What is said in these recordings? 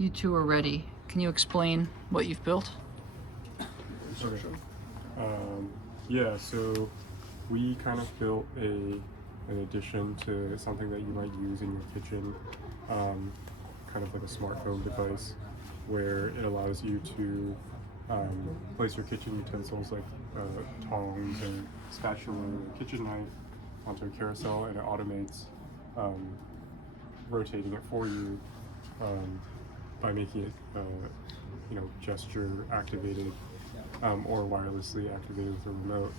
you two are ready, can you explain what you've built? Okay. Yeah, so we kind of built an addition to something that you might use in your kitchen, kind of like a smartphone device, where it allows you to place your kitchen utensils like tongs and spatula or kitchen knife onto a carousel, and it automates rotating it for you by making it gesture activated or wirelessly activated with a remote.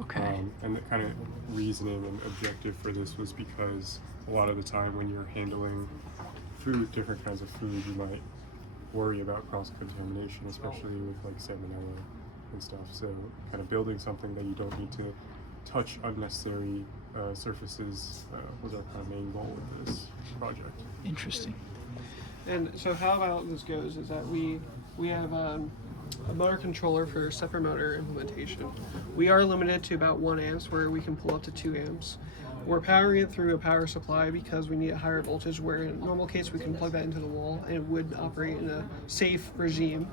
Okay. And the kind of reasoning and objective for this was because a lot of the time when you're handling food, different kinds of food, you might worry about cross-contamination, especially with like salmonella and stuff. So kind of building something that you don't need to touch unnecessary surfaces was our kind of main goal with this project. Interesting. And so how about this goes is that we have a motor controller for stepper motor implementation. We are limited to about 1 amps, where we can pull up to 2 amps. We're powering it through a power supply because we need a higher voltage, where in a normal case we can plug that into the wall and it would operate in a safe regime.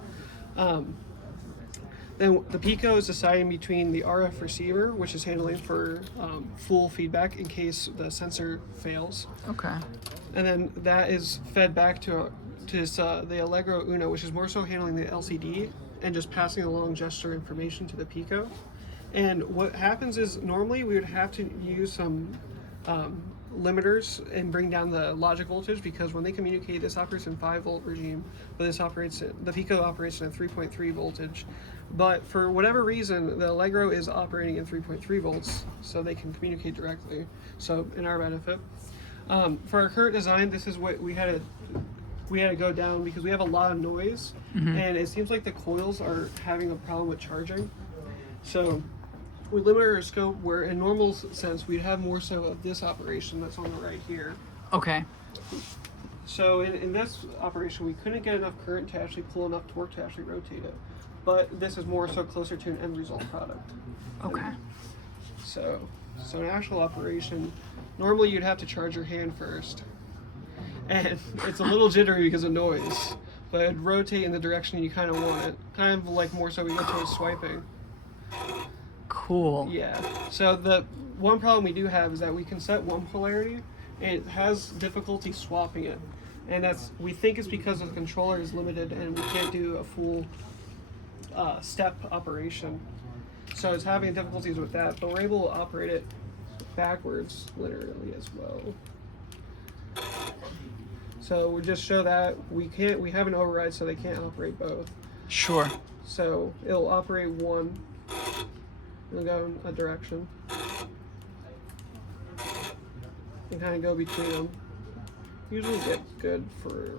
Then the Pico is deciding between the RF receiver, which is handling for full feedback in case the sensor fails. Okay. And then that is fed back to the Allegro Uno, which is more so handling the LCD and just passing along gesture information to the Pico. And what happens is normally we would have to use some limiters and bring down the logic voltage, because when they communicate, this operates in 5-volt regime, but the Pico operates in a 3.3 voltage. But for whatever reason, the Allegro is operating in 3.3 volts, so they can communicate directly. So in our benefit, for our current design, this is what we had to go down because we have a lot of noise, and it seems like the coils are having a problem with charging. So we limit our scope, where in normal sense we'd have more so of this operation that's on the right here. Okay. So in this operation we couldn't get enough current to actually pull enough torque to actually rotate it. But this is more so closer to an end result product. Okay. So in actual operation, normally you'd have to charge your hand first. And it's a little jittery because of noise, but it'd rotate in the direction you kind of want it. Kind of like more so we go towards swiping. Cool. Yeah. So the one problem we do have is that we can set one polarity, and it has difficulty swapping it. And we think it's because the controller is limited and we can't do a full step operation. So it's having difficulties with that, but we're able to operate it backwards literally as well. So we just show that we have an override, so they can't operate both. Sure. So it'll operate one, it'll go in a direction, and kind of go between them. Usually get good for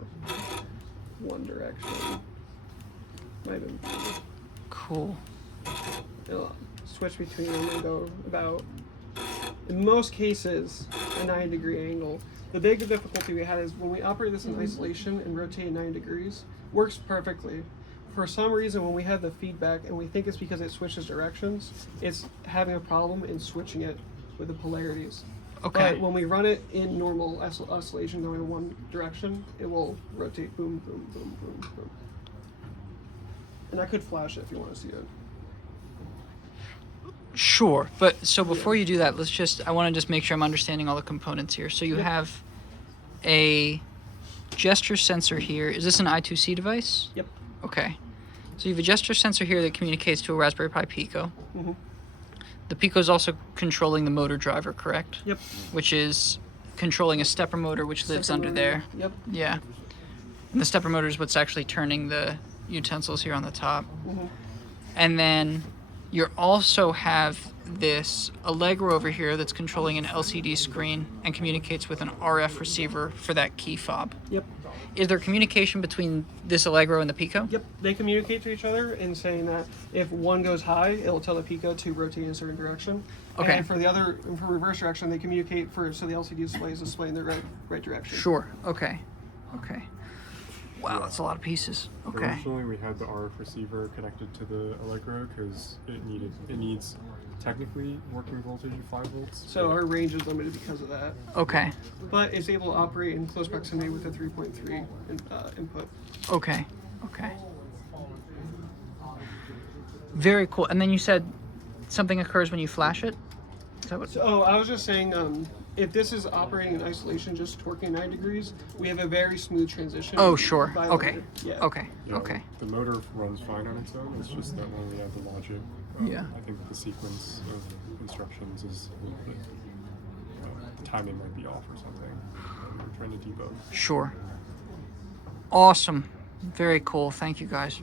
one direction. Might have been Cool. it'll switch between them and go about, in most cases, a 90-degree angle. The big difficulty we had is when we operate this in isolation and rotate 90 degrees, works perfectly. For some reason, when we have the feedback, and we think it's because it switches directions, it's having a problem in switching it with the polarities. Okay. But when we run it in normal oscillation going in one direction, it will rotate boom, boom, boom, boom, boom. And I could flash it if you want to see it. Sure, but so before you do that, I want to just make sure I'm understanding all the components here. So you have a gesture sensor here. Is this an I2C device? Yep. Okay. So you have a gesture sensor here that communicates to a Raspberry Pi Pico. Mm-hmm. The Pico is also controlling the motor driver, correct? Yep. Which is controlling a stepper motor, which lives under there. Yep. Yeah. And the stepper motor is what's actually turning the utensils here on the top. Mm-hmm. And then you also have this Allegro over here that's controlling an LCD screen and communicates with an RF receiver for that key fob. Yep. Is there communication between this Allegro and the Pico? Yep, they communicate to each other in saying that if one goes high, it'll tell the Pico to rotate in a certain direction. Okay. And for reverse direction, they communicate so the LCD display is displaying the right direction. Sure. Okay. Wow, that's a lot of pieces. Okay. Originally, we had the RF receiver connected to the Allegro because it needs technically working voltage of 5 volts. So our range is limited because of that. Okay. But it's able to operate in close proximity with a 3.3 input. Okay. Okay. Very cool. And then you said something occurs when you flash it? Is that what? So, I was just saying, if this is operating in isolation, just torquing 9 degrees, we have a very smooth transition. Oh, sure. by Okay. layer. Yeah. Okay. Yeah, Okay. The motor runs fine on its own. It's just that when we add the logic, Yeah. I think the sequence of instructions is a little bit, the timing might be off or something. We're trying to debug. Sure. Awesome. Very cool. Thank you guys.